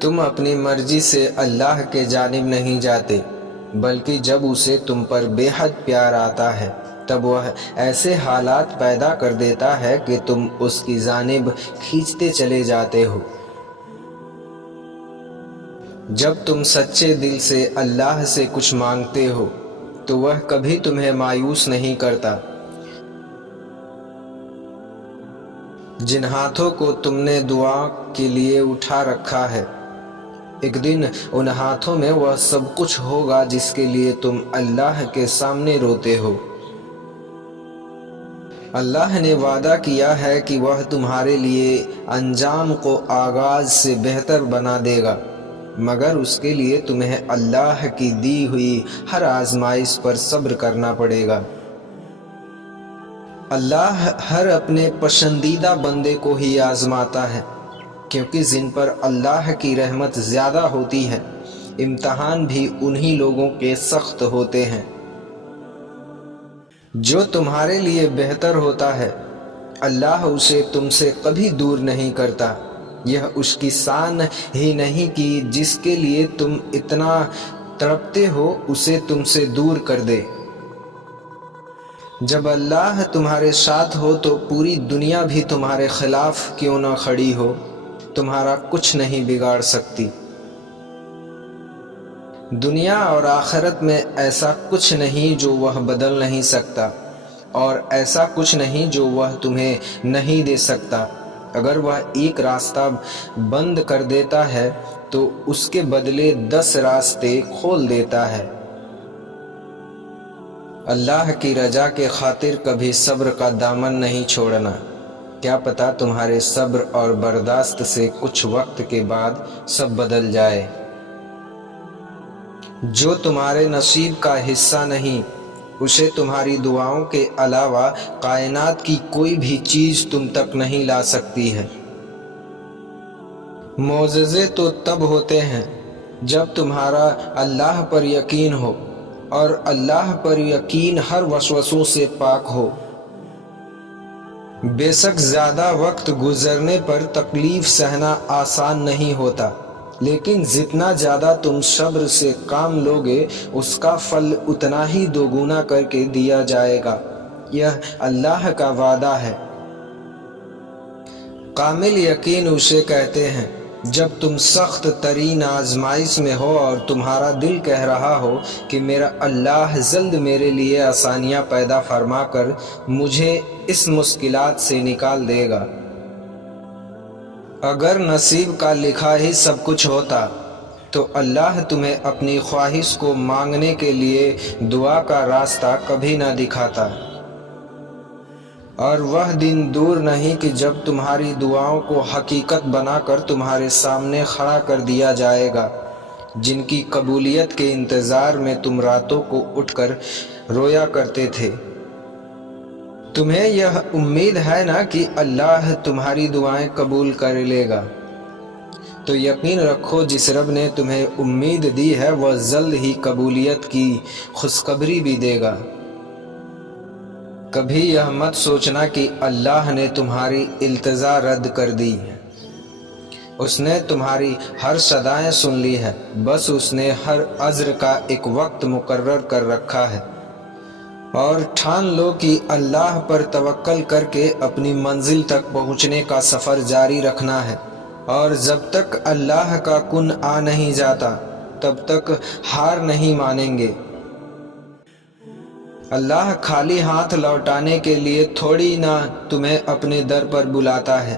تم اپنی مرضی سے اللہ کے جانب نہیں جاتے، بلکہ جب اسے تم پر بے حد پیار آتا ہے تب وہ ایسے حالات پیدا کر دیتا ہے کہ تم اس کی جانب کھینچتے چلے جاتے ہو۔ جب تم سچے دل سے اللہ سے کچھ مانگتے ہو تو وہ کبھی تمہیں مایوس نہیں کرتا۔ جن ہاتھوں کو تم نے دعا کے لیے اٹھا رکھا ہے، ایک دن ان ہاتھوں میں وہ سب کچھ ہوگا جس کے لیے تم اللہ کے سامنے روتے ہو۔ اللہ نے وعدہ کیا ہے کہ وہ تمہارے لیے انجام کو آغاز سے بہتر بنا دے گا، مگر اس کے لیے تمہیں اللہ کی دی ہوئی ہر آزمائش پر صبر کرنا پڑے گا۔ اللہ ہر اپنے پسندیدہ بندے کو ہی آزماتا ہے، کیونکہ جن پر اللہ کی رحمت زیادہ ہوتی ہے امتحان بھی انہی لوگوں کے سخت ہوتے ہیں۔ جو تمہارے لیے بہتر ہوتا ہے اللہ اسے تم سے کبھی دور نہیں کرتا۔ یہ اس کی شان ہی نہیں کہ جس کے لیے تم اتنا تڑپتے ہو اسے تم سے دور کر دے۔ جب اللہ تمہارے ساتھ ہو تو پوری دنیا بھی تمہارے خلاف کیوں نہ کھڑی ہو، تمہارا کچھ نہیں بگاڑ سکتی۔ دنیا اور آخرت میں ایسا کچھ نہیں جو وہ بدل نہیں سکتا، اور ایسا کچھ نہیں جو وہ تمہیں نہیں دے سکتا۔ اگر وہ ایک راستہ بند کر دیتا ہے تو اس کے بدلے 10 راستے کھول دیتا ہے۔ اللہ کی رضا کے خاطر کبھی صبر کا دامن نہیں چھوڑنا۔ کیا پتہ تمہارے صبر اور برداشت سے کچھ وقت کے بعد سب بدل جائے۔ جو تمہارے نصیب کا حصہ نہیں اسے تمہاری دعاؤں کے علاوہ کائنات کی کوئی بھی چیز تم تک نہیں لا سکتی ہے۔ معجزے تو تب ہوتے ہیں جب تمہارا اللہ پر یقین ہو، اور اللہ پر یقین ہر وسوسوں سے پاک ہو۔ بے شک زیادہ وقت گزرنے پر تکلیف سہنا آسان نہیں ہوتا، لیکن جتنا زیادہ تم صبر سے کام لوگے اس کا پھل اتنا ہی دوگنا کر کے دیا جائے گا۔ یہ اللہ کا وعدہ ہے۔ کامل یقین اسے کہتے ہیں جب تم سخت ترین آزمائش میں ہو اور تمہارا دل کہہ رہا ہو کہ میرا اللہ جلد میرے لیے آسانیاں پیدا فرما کر مجھے اس مشکلات سے نکال دے گا۔ اگر نصیب کا لکھا ہی سب کچھ ہوتا تو اللہ تمہیں اپنی خواہش کو مانگنے کے لیے دعا کا راستہ کبھی نہ دکھاتا۔ اور وہ دن دور نہیں کہ جب تمہاری دعاؤں کو حقیقت بنا کر تمہارے سامنے کھڑا کر دیا جائے گا، جن کی قبولیت کے انتظار میں تم راتوں کو اٹھ کر رویا کرتے تھے۔ تمہیں یہ امید ہے نا کہ اللہ تمہاری دعائیں قبول کر لے گا، تو یقین رکھو جس رب نے تمہیں امید دی ہے وہ جلد ہی قبولیت کی خوشخبری بھی دے گا۔ کبھی یہ مت سوچنا کہ اللہ نے تمہاری التجا رد کر دی ہے۔ اس نے تمہاری ہر صدائیں سن لی ہے، بس اس نے ہر عذر کا ایک وقت مقرر کر رکھا ہے۔ اور ٹھان لو کہ اللہ پر توکل کر کے اپنی منزل تک پہنچنے کا سفر جاری رکھنا ہے، اور جب تک اللہ کا کن آ نہیں جاتا تب تک ہار نہیں مانیں گے۔ اللہ خالی ہاتھ لوٹانے کے لیے تھوڑی نہ تمہیں اپنے در پر بلاتا ہے۔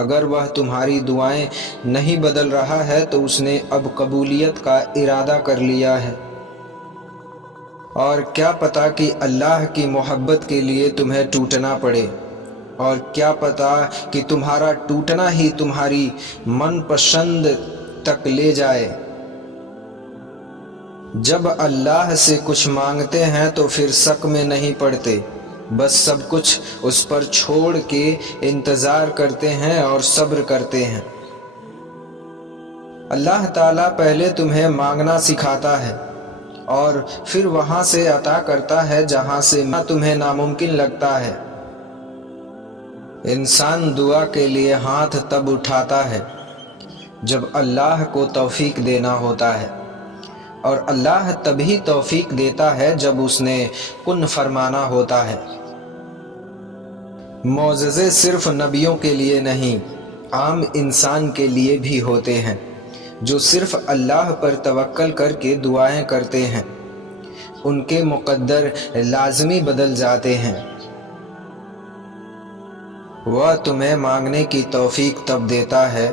اگر وہ تمہاری دعائیں نہیں بدل رہا ہے تو اس نے اب قبولیت کا ارادہ کر لیا ہے۔ اور کیا پتہ کہ اللہ کی محبت کے لیے تمہیں ٹوٹنا پڑے، اور کیا پتہ کہ تمہارا ٹوٹنا ہی تمہاری من پسند تک لے جائے۔ جب اللہ سے کچھ مانگتے ہیں تو پھر شک میں نہیں پڑتے، بس سب کچھ اس پر چھوڑ کے انتظار کرتے ہیں اور صبر کرتے ہیں۔ اللہ تعالیٰ پہلے تمہیں مانگنا سکھاتا ہے اور پھر وہاں سے عطا کرتا ہے جہاں سے تمہیں ناممکن لگتا ہے۔ انسان دعا کے لیے ہاتھ تب اٹھاتا ہے جب اللہ کو توفیق دینا ہوتا ہے، اور اللہ تبھی توفیق دیتا ہے جب اس نے کن فرمانا ہوتا ہے۔ معجزے صرف نبیوں کے لیے نہیں، عام انسان کے لیے بھی ہوتے ہیں جو صرف اللہ پر توکل کر کے دعائیں کرتے ہیں۔ ان کے مقدر لازمی بدل جاتے ہیں۔ وہ تمہیں مانگنے کی توفیق تب دیتا ہے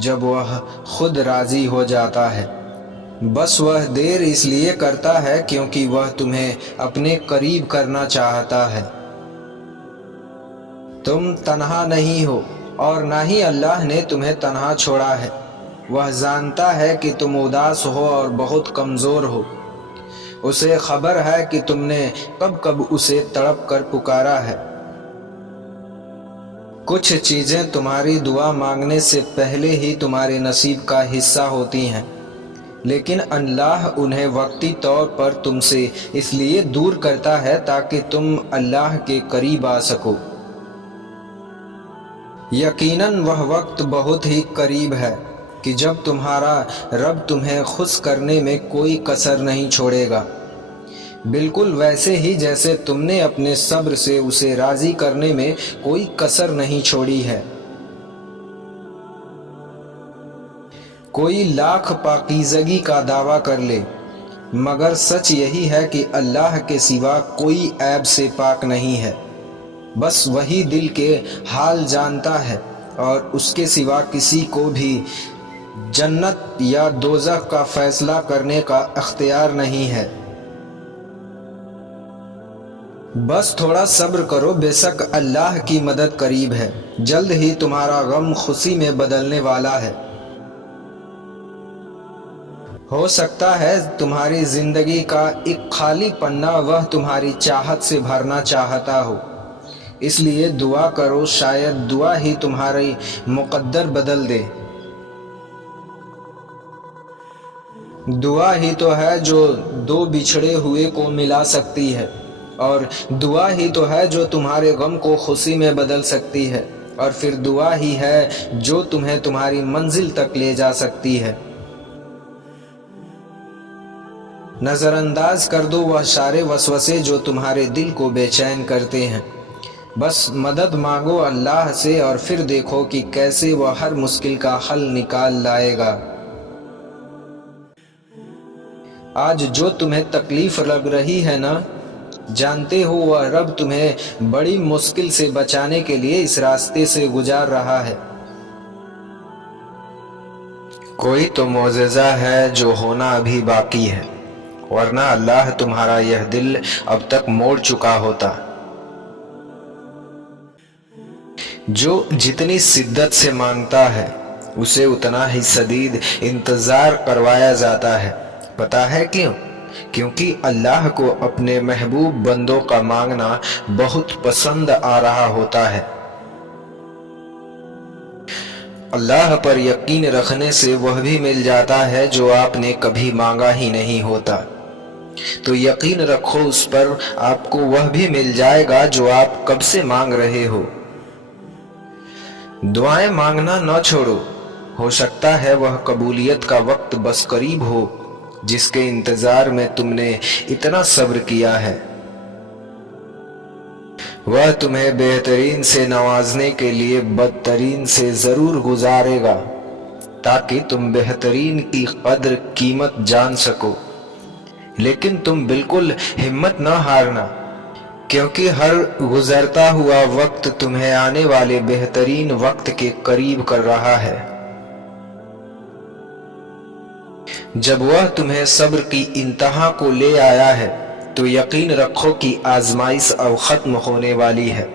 جب وہ خود راضی ہو جاتا ہے، بس وہ دیر اس لیے کرتا ہے کیونکہ وہ تمہیں اپنے قریب کرنا چاہتا ہے۔ تم تنہا نہیں ہو اور نہ ہی اللہ نے تمہیں تنہا چھوڑا ہے۔ وہ جانتا ہے کہ تم اداس ہو اور بہت کمزور ہو۔ اسے خبر ہے کہ تم نے کب کب اسے تڑپ کر پکارا ہے۔ کچھ چیزیں تمہاری دعا مانگنے سے پہلے ہی تمہارے نصیب کا حصہ ہوتی ہیں، لیکن اللہ انہیں وقتی طور پر تم سے اس لیے دور کرتا ہے تاکہ تم اللہ کے قریب آ سکو۔ یقیناً وہ وقت بہت ہی قریب ہے کہ جب تمہارا رب تمہیں خوش کرنے میں کوئی کسر نہیں چھوڑے گا، بالکل ویسے ہی جیسے تم نے اپنے صبر سے اسے راضی کرنے میں کوئی کسر نہیں چھوڑی ہے۔ کوئی لاکھ پاکیزگی کا دعویٰ کر لے، مگر سچ یہی ہے کہ اللہ کے سوا کوئی عیب سے پاک نہیں ہے۔ بس وہی دل کے حال جانتا ہے، اور اس کے سوا کسی کو بھی جنت یا دوزخ کا فیصلہ کرنے کا اختیار نہیں ہے۔ بس تھوڑا صبر کرو، بے شک اللہ کی مدد قریب ہے۔ جلد ہی تمہارا غم خوشی میں بدلنے والا ہے۔ ہو سکتا ہے تمہاری زندگی کا ایک خالی پنہ وہ تمہاری چاہت سے بھرنا چاہتا ہو، اس لیے دعا کرو، شاید دعا ہی تمہاری مقدر بدل دے۔ دعا ہی تو ہے جو دو بچھڑے ہوئے کو ملا سکتی ہے، اور دعا ہی تو ہے جو تمہارے غم کو خوشی میں بدل سکتی ہے، اور پھر دعا ہی ہے جو تمہیں تمہاری منزل تک لے جا سکتی ہے۔ نظر انداز کر دو وہ سارے وسوسے جو تمہارے دل کو بے چین کرتے ہیں۔ بس مدد مانگو اللہ سے اور پھر دیکھو کہ کیسے وہ ہر مشکل کا حل نکال لائے گا۔ آج جو تمہیں تکلیف لگ رہی ہے نا، جانتے ہو وہ رب تمہیں بڑی مشکل سے بچانے کے لیے اس راستے سے گزار رہا ہے۔ کوئی تو معجزہ ہے جو ہونا ابھی باقی ہے، ورنہ اللہ تمہارا یہ دل اب تک موڑ چکا ہوتا۔ جو جتنی شدت سے مانگتا ہے اسے اتنا ہی شدید انتظار کروایا جاتا ہے۔ پتہ ہے کیوں؟ کیونکہ اللہ کو اپنے محبوب بندوں کا مانگنا بہت پسند آ رہا ہوتا ہے۔ اللہ پر یقین رکھنے سے وہ بھی مل جاتا ہے جو آپ نے کبھی مانگا ہی نہیں ہوتا، تو یقین رکھو اس پر، آپ کو وہ بھی مل جائے گا جو آپ کب سے مانگ رہے ہو۔ دعائیں مانگنا نہ چھوڑو، ہو سکتا ہے وہ قبولیت کا وقت بس قریب ہو جس کے انتظار میں تم نے اتنا صبر کیا ہے۔ وہ تمہیں بہترین سے نوازنے کے لیے بدترین سے ضرور گزارے گا تاکہ تم بہترین کی قدر قیمت جان سکو، لیکن تم بالکل ہمت نہ ہارنا، کیونکہ ہر گزرتا ہوا وقت تمہیں آنے والے بہترین وقت کے قریب کر رہا ہے۔ جب وہ تمہیں صبر کی انتہا کو لے آیا ہے تو یقین رکھو کہ آزمائش اب ختم ہونے والی ہے،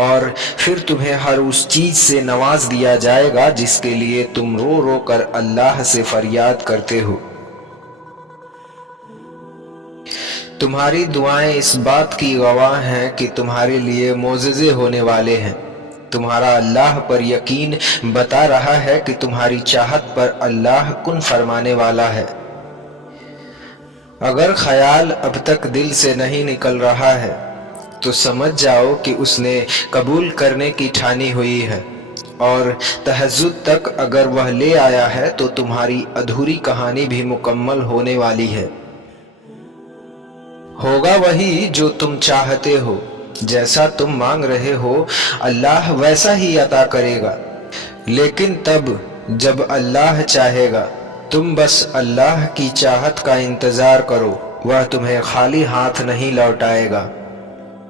اور پھر تمہیں ہر اس چیز سے نواز دیا جائے گا جس کے لیے تم رو رو کر اللہ سے فریاد کرتے ہو۔ تمہاری دعائیں اس بات کی گواہ ہیں کہ تمہارے لیے معجزے ہونے والے ہیں۔ تمہارا اللہ پر یقین بتا رہا ہے کہ تمہاری چاہت پر اللہ کن فرمانے والا ہے۔ اگر خیال اب تک دل سے نہیں نکل رہا ہے تو سمجھ جاؤ کہ اس نے قبول کرنے کی ٹھانی ہوئی ہے، اور تہجد تک اگر وہ لے آیا ہے تو تمہاری ادھوری کہانی بھی مکمل ہونے والی ہے۔ ہوگا وہی جو تم چاہتے ہو، جیسا تم مانگ رہے ہو اللہ ویسا ہی عطا کرے گا، لیکن تب جب اللہ چاہے گا۔ تم بس اللہ کی چاہت کا انتظار کرو، وہ تمہیں خالی ہاتھ نہیں لوٹائے گا۔